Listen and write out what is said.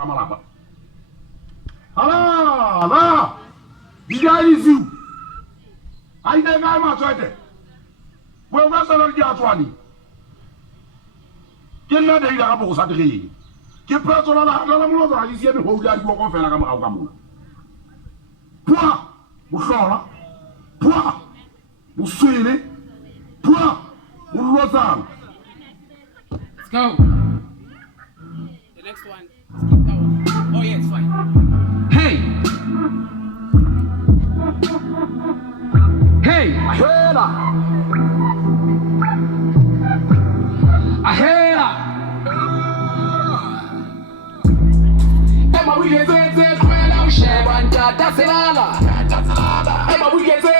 Kamalapa. Allah! The guy is you. I think I'm not right. Well, that's not the actually. Quel n'a d'ailleurs à pour s'adresser? Qui peut être là dans la moulin dans la lisière de Hoga du Bocon fait la caméra au Cameroun. Point! Vous là. Point! Vous suivez. Point! Vous l'osez. Let's go. The next one. Skip that one. Oh yeah, it's fine. Hey! Hey! I heard her. I hear ya. Emma, we get it, well, I'm sharing, that's it, Emma, we get it,